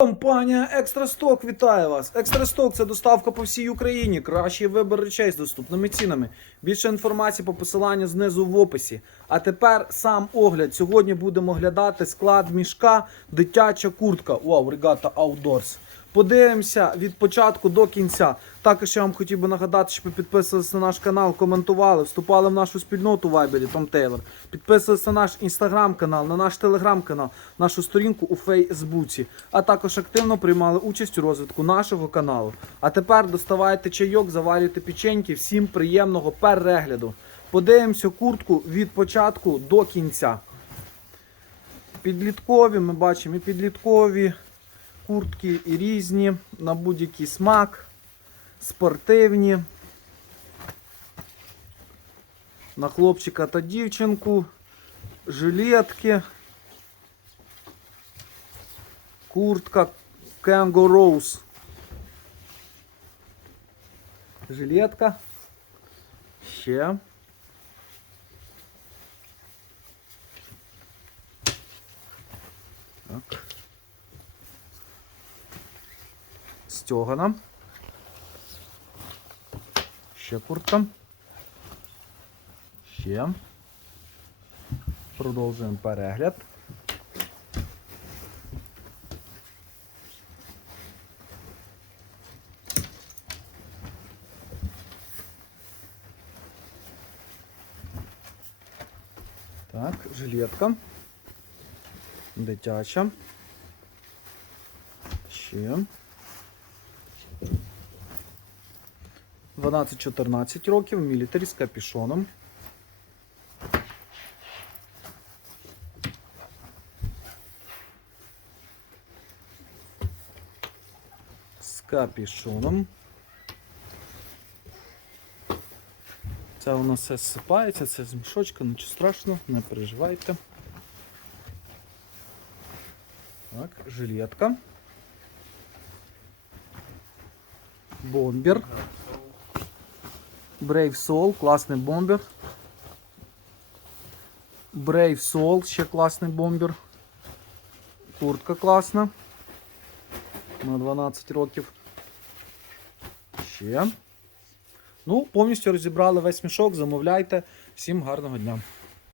Компанія Екстрасток вітає вас. Екстрасток це доставка по всій Україні. Кращий вибір речей з доступними цінами. Більше інформації по посиланню знизу в описі. А тепер сам огляд. Сьогодні будемо оглядати склад мішка, дитяча куртка. Вау, регата Outdoors. Подивимося від початку до кінця. Також я вам хотів би нагадати, щоб ви підписувалися на наш канал, коментували, вступали в нашу спільноту в Вайбері Том Тейлор. Підписувалися на наш інстаграм-канал, на наш телеграм-канал, нашу сторінку у Фейсбуці. А також активно приймали участь у розвитку нашого каналу. А тепер доставайте чайок, заварюйте печеньки. Всім приємного перегляду. Подивимося куртку від початку до кінця. Підліткові, ми бачимо і підліткові куртки і різні, на будь-який смак, спортивні. На хлопчика та дівчинку, жилетки, куртка Kango Rose. Жилетка. Ще. Так. Стьогана. Ще куртка. Ще. Продовжуємо перегляд. Так, жилетка. Дитяча. Ще. 12-14 років, мілітарі з капюшоном. З капюшоном. Це у нас все зсипається, це з мішочка, нічого страшного, не переживайте. Так, жилетка. Бомбер. Brave Soul, класний бомбер. Brave Soul, ще класний бомбер. Куртка класна. На 12 років. Ще. Ну, повністю розібрали весь мішок, замовляйте. Всім гарного дня.